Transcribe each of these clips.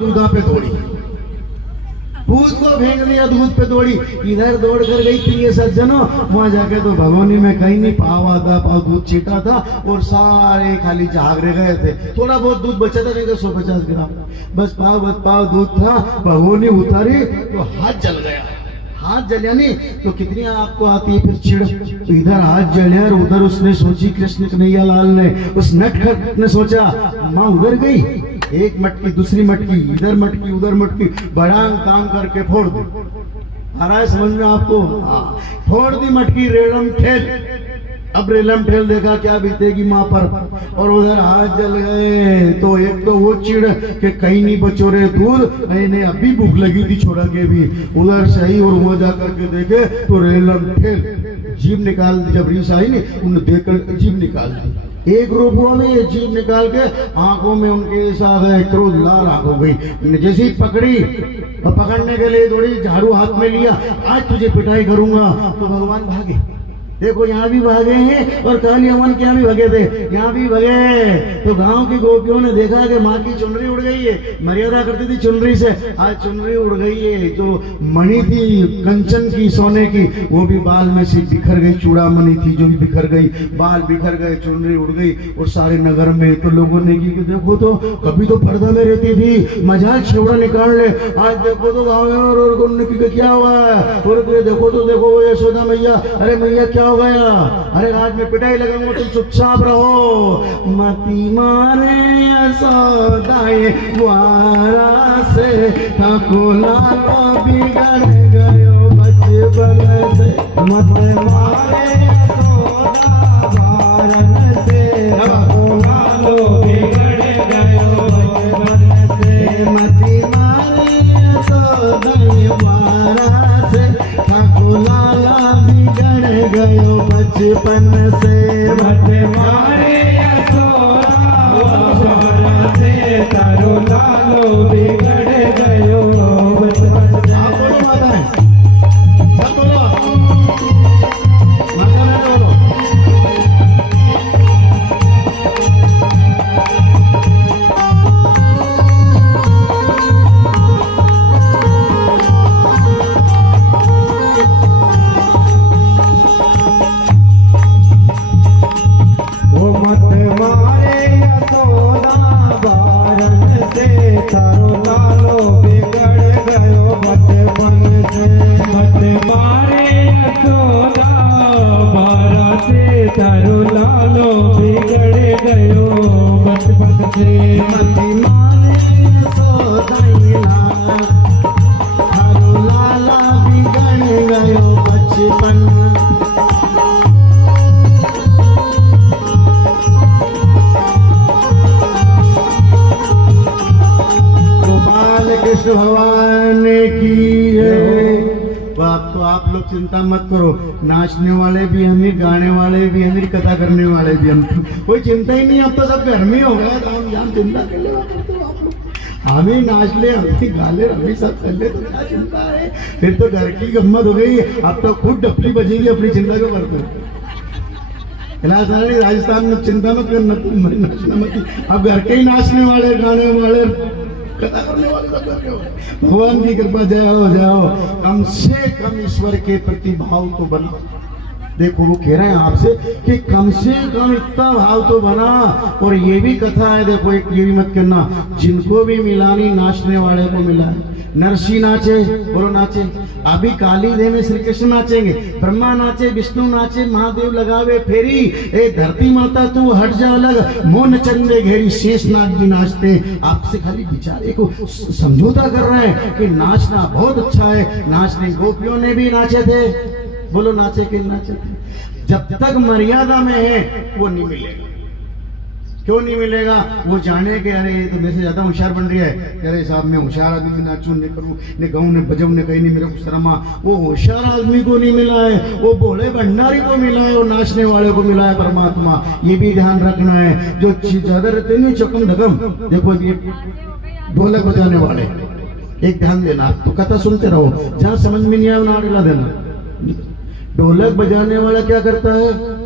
दूधा पे दौड़ी, दूध को फेंक दिया, दूध पे दौड़ी, इधर दौड़ कर गई प्रिय सज्जनों। वहां जाके तो भगोनी में कहीं नहीं पाव आता, पाव दूध छीटा था और सारे खाली झागरे गए थे। थोड़ा बहुत दूध बचा था, नहीं तो 150 ग्राम, बस पाव दूध था। भगोनी उतारी तो हाथ जल गया। हाथ जलिया नहीं तो कितनी आपको आती है फिर चिड़। तो इधर हाथ जलिया और उधर उसने सोची, कृष्ण कन्हैया लाल ने, उस नटखट ने सोचा, माँ उधर गई, एक मटकी दूसरी मटकी, इधर मटकी उधर मटकी, बड़ा काम करके फोड़ दो। आ रहा है समझ में आपको? फोड़ दी मटकी, रेलम ठेल। अब रेलम ठेल देखा क्या बीतेगी माँ पर, और उधर हाथ जल गए। तो एक तो वो चिड़ कि कहीं नहीं बचो रे दूध, नहीं अभी भूख लगी थी छोड़ा के भी, उधर सही। और वो जा करके देखे तो रेलम ठेल, जीभ निकाल दी। जब रीस आई नहीं, उन्हें देखकर जीभ निकाल दी। एक रूप हुआ में ये जीभ निकाल के आंखों में उनके ऐसा गए, क्रोध लाल आंख हो गई। जैसे ही पकड़ी और पकड़ने के लिए दौड़ी, झाड़ू हाथ में लिया, आज तुझे पिटाई करूंगा। तो भगवान भागे। देखो यहाँ भी भागे हैं और काली अमन के यहाँ भी भगे थे, यहाँ भी भगे। तो गांव की गोपियों ने देखा कि माँ की चुनरी उड़ गई है, मर्यादा करती थी चुनरी से, आज चुनरी उड़ गई है। जो मणि थी कंचन की, सोने की, वो भी बाल में से बिखर गई। चूड़ामणि थी जो भी बिखर गई, बाल बिखर गए, चुनरी उड़ गई। और सारे नगर में तो लोगों ने की, देखो तो कभी तो पर्दा में रहती थी, मजाक छेवड़ा निकाल ले, आज देखो तो गाँव में क्या हुआ है। और देखो तो देखो वो यशोदा मैया, अरे मैया क्या हो गया, अरे आज मैं पिटाई लगाऊंगा, तुम चुपचाप रहो। मती मारे यशोदाए द्वारा से, ठाकुर लालो बिगड़ गयो बचपन से। मत मारे यशोदा वारन से, ठाकुर लालो बिगड़ गयो बचपन से। मती मारे यशोदाए द्वारा से, ठाकुर लाला बिगड़ गयो बचपन से। मत मारे यशोदा से, तारो लालो बिगड़ गयो बचपन से। आप बोलो माताएं, सब बोलो, माता ने बोलो। कृष्ण भगवान की है। तो आप लोग चिंता मत करो, नाचने वाले भी हम ही, गाने वाले भी हम ही, कथा करने वाले भी हम। कोई चिंता ही नहीं, अब तो सब घर में हो गया, तो हम चिंता कर ले। हम ही नाच ले, हम ही गा ले, हम ही सब कर ले, तो क्या चिंता है। फिर तो घर की गम्मत हो गई, अब तो खुद डपली बजेगी, अपनी चिंता क्यों करते हो। राजस्थान में चिंता मत करना, तुम नाचना मत। अब घर के ही नाचने वाले, गाने वाले, कथा करने वाले सब करके हो। भगवान की कृपा जाओ, कम से कम ईश्वर के प्रति भाव तो बना। देखो वो कह रहे हैं आपसे कि कम से कम इतना भाव तो बना। और ये भी कथा है, देखो एक ये भी मत करना, जिनको भी मिला नहीं नाचने वाले को मिला है। नरसी नाचे, बोलो नाचे, अभी काली देव में श्री कृष्ण नाचेंगे, ब्रह्मा नाचे, विष्णु नाचे, महादेव लगावे फेरी, ए धरती माता तू हट जा अलग, मोन चंदे घेरी, शेषनाग भी नाचते। आपसे खाली बेचारे को समझौता कर रहे हैं कि नाचना बहुत अच्छा है। नाचने गोपियों ने भी नाचे थे, बोलो नाचे के नाचे थे। जब तक मर्यादा में है वो नहीं मिलेगा। क्यों नहीं मिलेगा? वो जाने के अरे तो मेरे से ज्यादा होशियार बन रही है, अरे साहब मैं होशियार आदमी भी नाचू नहीं करूँ, ने गाऊं ने बजाऊं ने कहीं नहीं, मेरे को शर्मा। वो होशियार आदमी को नहीं मिला है, वो भोले भंडारी को मिला है, वो नाचने वाले को मिला है परमात्मा। ये भी ध्यान रखना है। जो ज्यादा रहते नहीं चकम धकम, देखो ये ढोलक बजाने वाले, एक ध्यान देना, तो कथा सुनते रहो, जहाँ समझ में नहीं आया उन्हें आड़ेला देना। ढोलक बजाने वाला क्या करता है?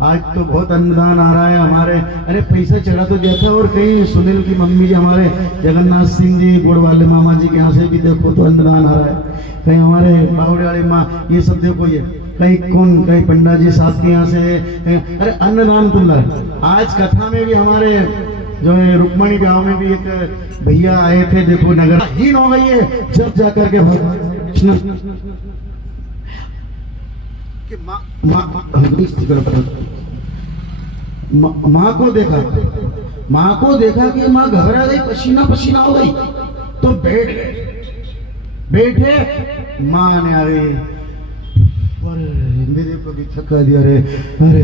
आज तो बहुत अन्नदान आ रहा है हमारे। अरे पैसा चढ़ा तो दिया था, और कहीं सुनील की मम्मी जी हमारे जगन्नाथ सिंह जी बोर्ड वाले मामा जी के यहाँ से भी देखो तो अन्नदान आ रहा है। कहीं हमारे बावड़े वाले माँ, ये सब देखो, ये कहीं पंडा जी साहब के यहाँ से, अरे अन्नदान तुम आज कथा में भी हमारे जो है रुक्मणी गांव में भी एक भैया आए थे, देखो नगर हीन हो गई है जब जाकर के माँ को देखा कि माँ घबरा गई, पसीना पसीना हो गई, तो बैठे माँ ने आ गई, मेरे को भी थका दिया रे, अरे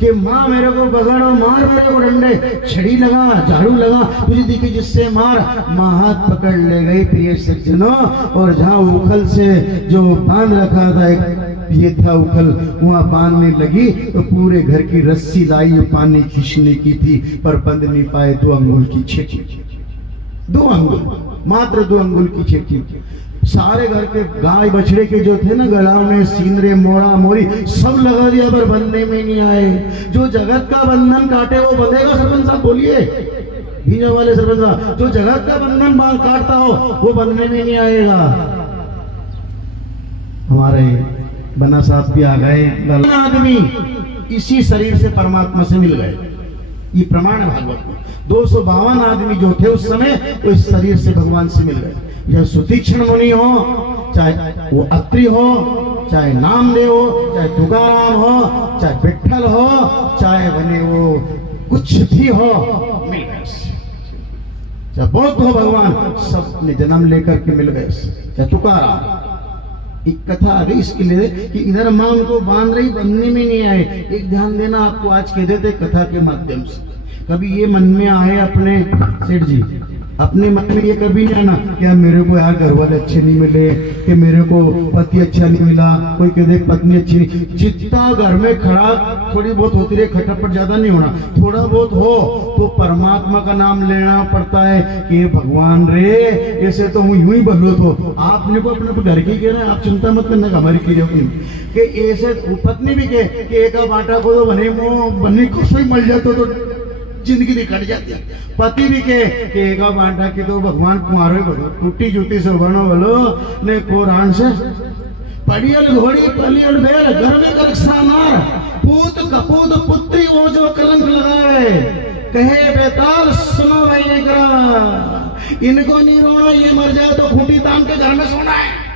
कि माँ मेरे को बगाड़ो, मार मेरे को डंडे, छड़ी लगा, झाड़ू लगा, तुझे दिखी जिससे मार। माँ हाथ पकड़ ले गई प्रिय सज्जनों, और जहाँ उखल से जो बांध रखा था, ये था उखल, वहां बांधने लगी तो पूरे घर की रस्सी लाई, पानी खींचने की थी, पर बंध नहीं पाए। 2 अंगुल की छेटी, 2 अंगुल, मात्र 2 अंगुल की छेटी। सारे घर के गाय बछड़े के जो थे ना गलाव में सीनरे मोड़ा मोरी सब लगा दिया, पर बंधने में नहीं आए। जो जगत का बंधन काटे वो बंधेगा? सरपंच साहब बोलिए, भीजा वाले सरपंच साहब, जो जगत का बंधन काटता हो वो बंधने में नहीं आएगा। हमारे बना साहब भी आ गए। आदमी इसी शरीर से परमात्मा से मिल गए, ये प्रमाण है भागवत में। 252 आदमी जो थे उस समय वो इस शरीर से भगवान से मिल गए। यह सुतीक्ष्ण मुनि हो, चाहे वो अत्रि हो, चाहे नामदेव हो, चाहे तुकाराम हो, चाहे विठ्ठल हो, चाहे बने वो कुछ भी हो, मिल गए। चाहे बौद्ध हो भगवान, सब ने जन्म लेकर के मिल गए। चाहे तुकाराम, एक कथा आ गई इसके लिए कि इधर माँ उनको बांध रही, बनने में नहीं आए। एक ध्यान देना, आपको आज कह देते कथा के माध्यम से, कभी ये मन में आए अपने सेठ जी, अपने मन में ये कभी नहीं आना क्या मेरे को यार घर वाले अच्छे नहीं मिले, कि मेरे को पति अच्छा नहीं मिला, कोई कह दे पत्नी अच्छी नहीं। जितना घर में खराब थोड़ी बहुत होती रहे, खटपट ज्यादा नहीं होना, थोड़ा बहुत हो तो परमात्मा का नाम लेना पड़ता है कि भगवान रे, ऐसे तो हूँ यूं ही बदलो। तो आपने को अपने घर की कह रहे हैं, आप चिंता मत करना हमारी की कि ऐसे पत्नी भी के कि एक बाटा को तो बने को मल जाते तो जिंदगी निकट जाती है। पति भी के एक बांटा की तो भगवान कुमारो बोलो, टूटी जूती से बनो बोलो ने कोरान से पड़ियल घोड़ी पलियल बेल घर में कर सामार पूत कपूत पुत्री वो जो कलंक लगाए, कहे बेताल सुनो भाई करा, इनको नहीं रोना, ये मर जाए तो खूंटी तान के घर में सोना है।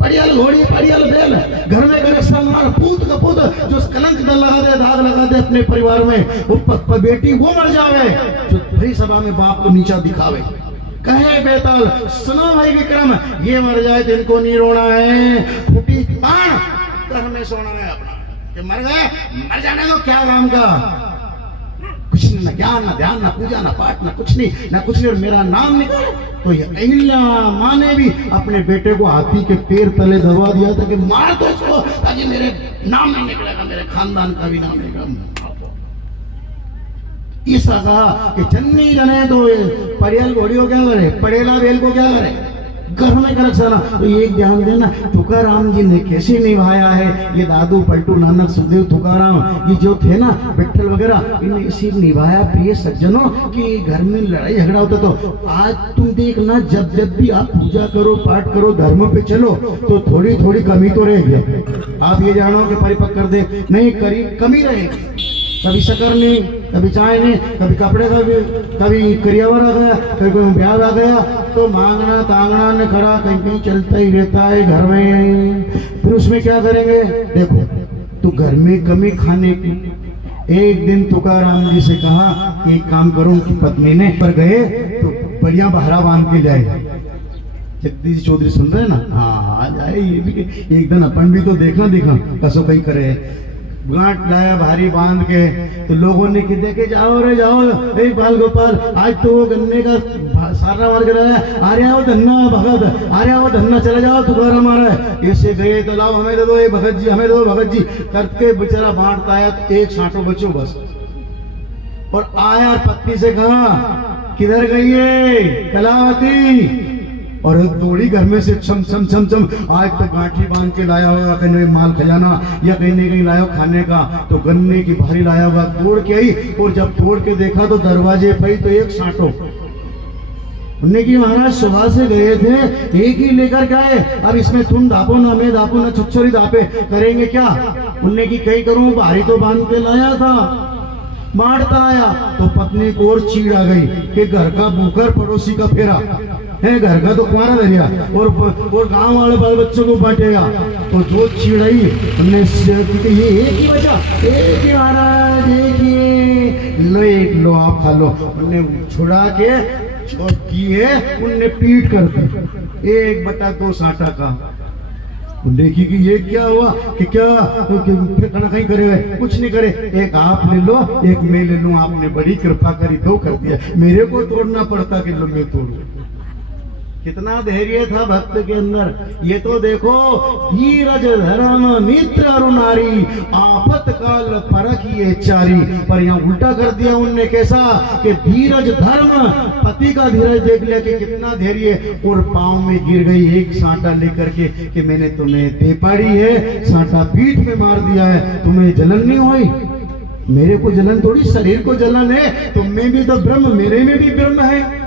पड़ियल घोड़ी पड़ियल बेल घर में कर सामार पूत कपूत जो कलंक लगा दे, दाग लगा दे अपने परिवार में, वो बेटी वो मर जावे जो भरी सभा में बाप को नीचा दिखावे। कहे बेताल सुनो भाई विक्रम, ये मर जाए तो इनको नहीं रोना है, फूटी तान घर में सोना है अपना, कि मर गए मर जाने को क्या काम का, कुछ नहीं, ना ज्ञान ना ध्यान ना पूजा ना पाठ ना कुछ नहीं, और मेरा नाम निकालो। तो ये अहिल्या माँ ने भी अपने बेटे को हाथी के पैर तले दबा दिया था कि मार दो इसको, ताकि मेरे नाम नहीं निकलेगा, मेरे खानदान का भी नाम निकलेगा। ईसा कहा कि जन्नी जने तो पड़ियल घोड़ी को क्या करे, पड़ेला बेल को क्या करे, घर में कर रखना। तो ये ध्यान देना, तुकाराम जी ने कैसे निभाया है, ये दादू पलटू नानक सुखदेव तुकाराम ये जो थे ना विठ्ठल वगैरह, इन्हें इसी निभाया। प्रिय सज्जनों कि घर में लड़ाई झगड़ा होता, तो आज तुम देखना जब जब भी आप पूजा करो पाठ करो धर्म पे चलो तो थोड़ी थोड़ी कमी तो रहेगी। आप ये जानो कि परिपक्व कर दे नहीं, कमी रहेगी, कभी शक्कर नहीं, कभी चाय नहीं, कभी कपड़े का भी, कभी क्रियावर आ गया, कभी कोई ब्याह आ गया, तो मांगना तांगना ने खड़ा कहीं कहीं चलता ही रहता है घर में। फिर उसमें क्या करेंगे, देखो तो घर में कमी खाने की। एक दिन तुकाराम जी से कहा कि एक काम करो, उनकी पत्नी ने पर गए तो बढ़िया बहरा बांध के जाए। जगदीश चौधरी सुन रहे ना, हाँ जाए, ये भी एक दिन अपन भी तो देखना कसो कहीं करे। गांठ लाया भारी बांध के, तो लोगों ने कि देखे जाओ रे जाओ, बाल गोपाल आज तो वो गन्ने का सारा मार के रहा है, आ रहा हो धन्ना भगत, आ रहा हो धन्ना, चले जाओ तुम्हारा मारा है। ऐसे गए तो लाओ हमें दे दो, भगत जी हमें दे दो, भगत जी करके बेचारा बांटता है तो एक सांटो बचो बस। और आया पत्नी से कहा किधर गई है कलावती, और दौड़ी घर में से छम छम छम छम। आज तो गांठी बांध के लाया होगा कहीं माल खजाना, या कहीं न कहीं लाया हो खाने का, तो गन्ने की भारी लाया होगा। तोड़ के आई और जब तोड़ के देखा तो दरवाजे पे तो एक सांटो। उन्हें कि महाराज सुबह से गए थे, एक ही लेकर के आए, अब इसमें तुम दापो ना मैं दापो ना छुच्छोरी दापे, करेंगे क्या? उन्हें कि कहीं करूं, भारी तो बांध के लाया था। मारता आया तो पत्नी को और चीड़ आ गई कि घर का भूखर पड़ोसी का फेरा है, घर का तो कुआरा दरिया और गांव वाले बाल बच्चों को बांटेगा। तो जो चिड़ाई हमने ये एक ही वजह, एक ही महाराज, एक ही लो, एक लो आप खा लो। उन्हें छुड़ा के किए, उनने पीट कर दी 1/2 साटा का। देखी कि ये क्या हुआ कि क्या फिर खाना कहीं करे, कुछ नहीं करे, एक आप ले लो एक मैं ले लूं, आपने बड़ी कृपा करी, 2 कर दिया। मेरे को तोड़ना पड़ता कि लो मैं तोड़ू। कितना धैर्य था भक्त के अंदर। ये तो देखो, धीरज धर्म मित्र अरु नारी, आफत काल परख ये चारी। पर यहाँ उल्टा कर दिया उनने, कैसा कि धीरज धर्म, पति का धीरज देख लिया कि कितना धैर्य, और पांव में गिर गई एक सांटा लेकर के कि मैंने तुम्हें दे पाड़ी है, सांटा पीठ में मार दिया है, तुम्हें जलन नहीं हुई? मेरे को जलन थोड़ी, शरीर को जलन है, तुम में भी तो ब्रह्म, मेरे में भी ब्रह्म है,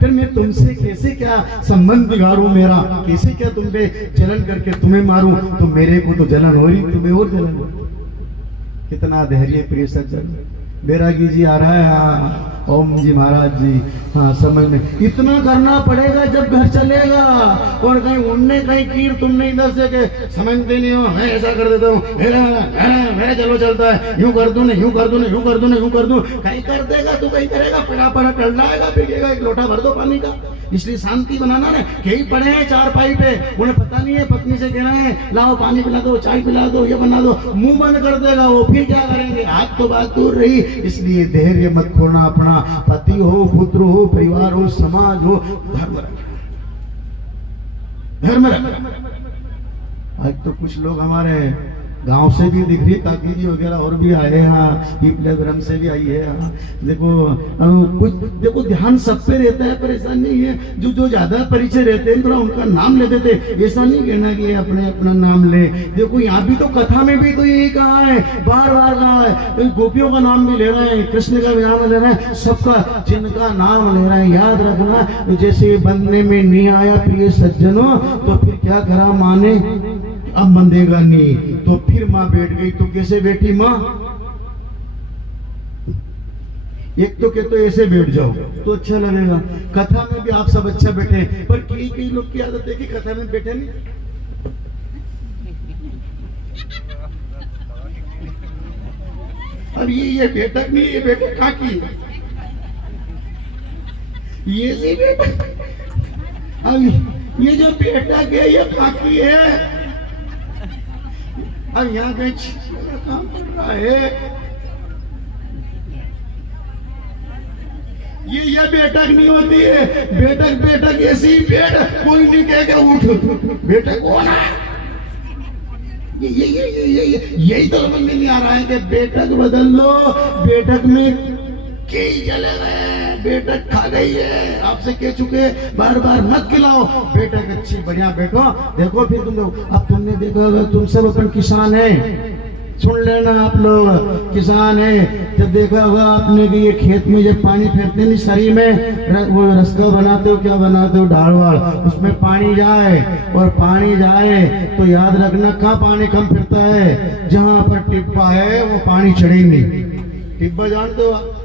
फिर मैं तुमसे कैसे क्या संबंध बिगाड़ू मेरा, कैसे क्या तुम पे जलन करके तुम्हें मारूं? तो मेरे को तो जलन हो रही, तुम्हें और जलन हो। कितना धैर्य प्रिय सज्जन। बैरागी जी आ रहा है, हाँ ओम जी महाराज जी, हाँ समझ में इतना करना पड़ेगा जब घर चलेगा। और कहीं उनने कहीं कीर, तुमने इधर से के समझते नहीं हो, मैं ऐसा कर देता हूँ, मेरा चलो चलता है, यूं कर दूं ना, यूं कर दूं ना, यूं कर दूं ना, यूं कर दूं, कहीं कर देगा तो कहीं करेगा, पड़ा पड़ा टल जाएगा, फिर एक लोटा भर दो पानी का। इसलिए शांति बनाना ना, कहीं पड़े हैं 4 पाई पे, उन्हें पता नहीं है, पत्नी से कह रहे हैं लाओ पानी पिला दो, चाय पिला दो, ये बना दो, मुंह बंद कर देगा वो, फिर क्या करेंगे? आज तो बात दूर रही। इसलिए धैर्य मत खोना, अपना पति हो, पुत्र हो, परिवार हो, समाज हो, धर्म रखना, धर्म रखना। आज तो कुछ लोग हमारे गांव से भी दिख रही, काकी जी वगैरह और भी आए हैं, पीपले ब्रह्म से भी आई है। देखो कुछ देखो ध्यान सब पे रहता है, पर ऐसा नहीं है जो ज्यादा परिचय रहते हैं थोड़ा उनका नाम ले देते, ऐसा नहीं कहना कि अपने अपना नाम ले। देखो यहाँ भी तो कथा में भी तो यही कहा है, बार बार कहा है, गोपियों का नाम भी ले रहे हैं, कृष्ण का भी नाम ले रहे हैं, सबका जिनका नाम ले रहे हैं। याद रखना, जैसे बंदने में नहीं आया प्रिय सज्जनों, तो फिर क्या करा माँ ने? अब बंधेगा नहीं, तो फिर माँ बैठ गई। तो कैसे बैठी माँ? एक तो कहते तो ऐसे बैठ जाओ तो अच्छा लगेगा। कथा में भी आप सब अच्छा बैठे, पर कई लोग की आदत है कि कथा में बैठे नहीं। अब ये बैठक नहीं, ये बैठक कहाँ की है? ये सी बैठक, अब ये जो बैठक है ये कहाँ की है? अब यहाँ कहीं काम कर रहा है, ये बैठक नहीं होती है। बैठक ऐसी बैठ, कोई नहीं कहेगा उठ, बैठक होना। यही तो समझ में नहीं आ रहा है कि बैठक बदल लो। बैठक में कई चले गए, बैठक खा गई है, आपसे कह चुके बार बार मत खिलाओ, बैठक अच्छी बढ़िया बैठो। देखो फिर तुम लोग, अब तुमने देखा होगा, तुम सब अपन किसान है, सुन लेना आप लोग, किसान है। जब देखा होगा आपने कि ये खेत में जब पानी फेरते नहीं सरी में, वो रास्ता बनाते हो, क्या बनाते हो, ढाल वाल, उसमें पानी जाए और पानी जाए तो याद रखना कहाँ पानी कम फिरता है? जहाँ पर टिब्बा है वो पानी चढ़े नहीं। टिब्बा जानते हो आप?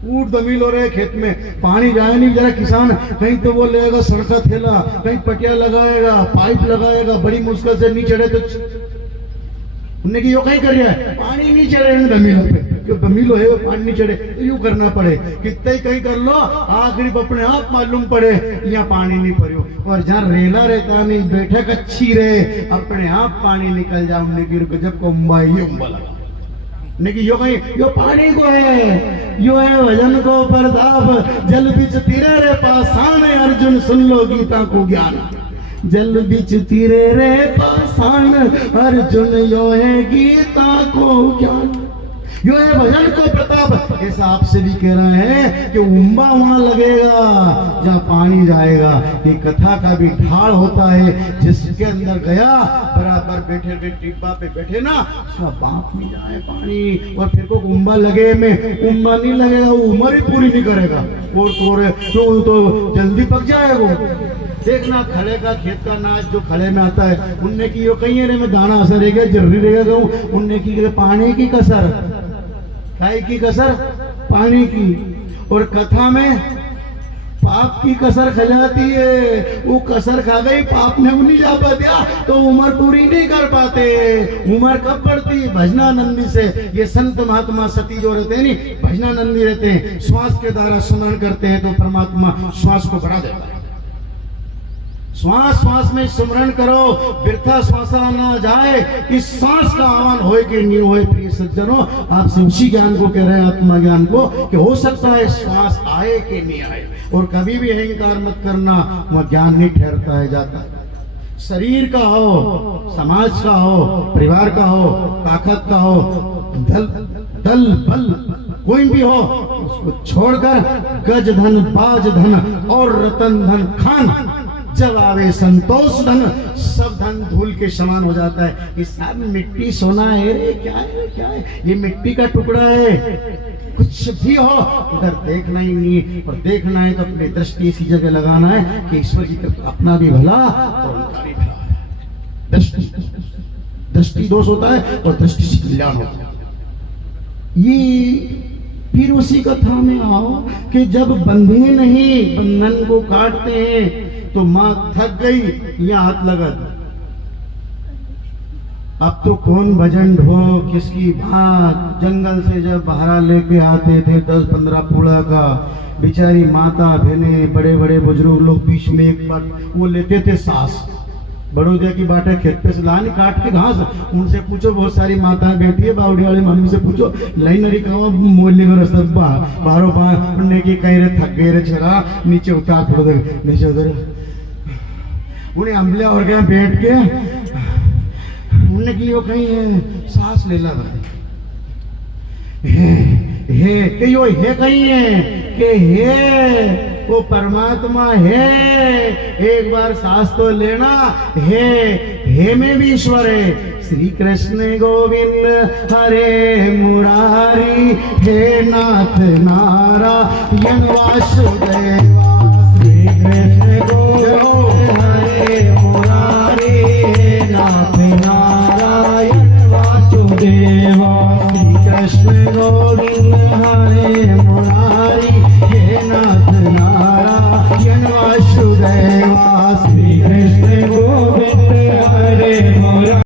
ऊट दमील हो रहे खेत में, पानी जाए नहीं, जरा किसान कहीं तो वो लेगा सड़का थैला, कहीं पटिया लगाएगा, पाइप लगाएगा, बड़ी मुश्किल से नहीं चढ़े तो उन्हें की यो कहीं कर रहा है, पानी नहीं चढ़े दमीलों पे, क्यों दमीलो है वो पानी नहीं चढ़े, तो यूं करना पड़े, कितना ही कहीं कर लो, आखिरी अपने आप मालूम पड़े यहाँ पानी नहीं पड़ो। और जहाँ रेला रहता नहीं, बैठक अच्छी रहे, अपने आप पानी निकल जाए। उन्हें की गजब को उम्बा ही उम्बा लगा, यो कहीं यो पानी को है, यो है भजन को प्रताप, जल बिच तीरे रे पाषाण, अर्जुन सुन लो गीता को ज्ञान। जल बिच तीरे रे पाषाण, अर्जुन यो है गीता को ज्ञान। यो है भजन को प्रताप। ऐसा आपसे भी कह रहे हैं कि उम्बा वहां लगेगा जहां पानी जाएगा। ये कथा का भी ढाल होता है, जिसके अंदर गया बराबर बैठे बैठे टिब्बा पे बैठे ना, उसका बाप नहीं जाए पानी और फिर को उम्बा लगे में उम्बा नहीं लगेगा, वो उम्र ही पूरी नहीं करेगा और तो जल्दी पक जाएगा वो। देखना खड़े का खेत का नाच जो खड़े में आता है, उनने की यो कहीं रे में दाना असर रहेगा जरूरी रहेगा, उनने की पानी की कसर, काय की कसर, पानी की। और कथा में पाप की कसर खा जाती है, वो कसर खा गई, पाप में नहीं जा पाता तो उम्र पूरी नहीं कर पाते। उम्र कब बढ़ती है? भजनानंदी से। ये संत महात्मा सती जो रहते हैं नहीं, भजनानंदी रहते हैं, श्वास के द्वारा स्मरण करते हैं तो परमात्मा श्वास को बढ़ा देता है। श्वास श्वास में स्मरण करो, वृथा श्वासा ना जाए, इस सांस का आह्वान होए कि नहीं होए। प्रिय सज्जनों, आपसे उसी ज्ञान को कह रहे हैं, आत्मा ज्ञान को, कि हो सकता है श्वास आए कि नहीं आए। और कभी भी अहंकार मत करना, वह ज्ञान नहीं ठहरता है, जाता है। शरीर का हो, समाज का हो, परिवार का हो, ताकत का हो, दल बल कोई भी हो, उसको छोड़कर गज धन, बाज धन और रतन धन खान, जब आवे संतोष धन, सब धन धूल के समान हो जाता है। ये सब मिट्टी सोना है रे, क्या है क्या है, ये मिट्टी का टुकड़ा है। कुछ भी हो उधर देखना ही नहीं, और देखना है तो अपनी दृष्टि इसी जगह लगाना है कि ईश्वर की अपना भी भला और उनका भी भला है। दृष्टि दोष होता है और दृष्टि से कल्याण होता है। ये फिर उसी कथा में आओ कि जब बंधे नहीं, बंधन को काटते हैं तो मां थक गई, यहाँ हाथ लगा दो। अब तो कौन भजन ढो, किसकी बात। जंगल से जब बाहर लेके आते थे 10-15 पुड़ा का, बेचारी माता बहने बड़े बड़े बुजुर्ग लोग बीच में एक बार वो लेते थे सांस। बड़ौदा की बाटे खेत पे से लाने काट के घास, उनसे पूछो, बहुत सारी माताएं बैठी है, बावड़ी वाली मम्मी से पूछो, लाइनरी कहो मोली को रस्ता बाहरों बाहर उन्हें की कहीं रे थक गए रे छरा, नीचे उतार थोड़ा देर नीचे उधर उन्हें अम्बले और गया बैठ के, उन्हें की वो कहीं है सांस ले ला हे कि यो हे कहीं है कि हे वो परमात्मा है। एक बार सांस तो लेना, हे में भी ईश्वर है। श्री कृष्ण गोविंद हरे मुरारी, हे नाथ नारायण वासुदेवा।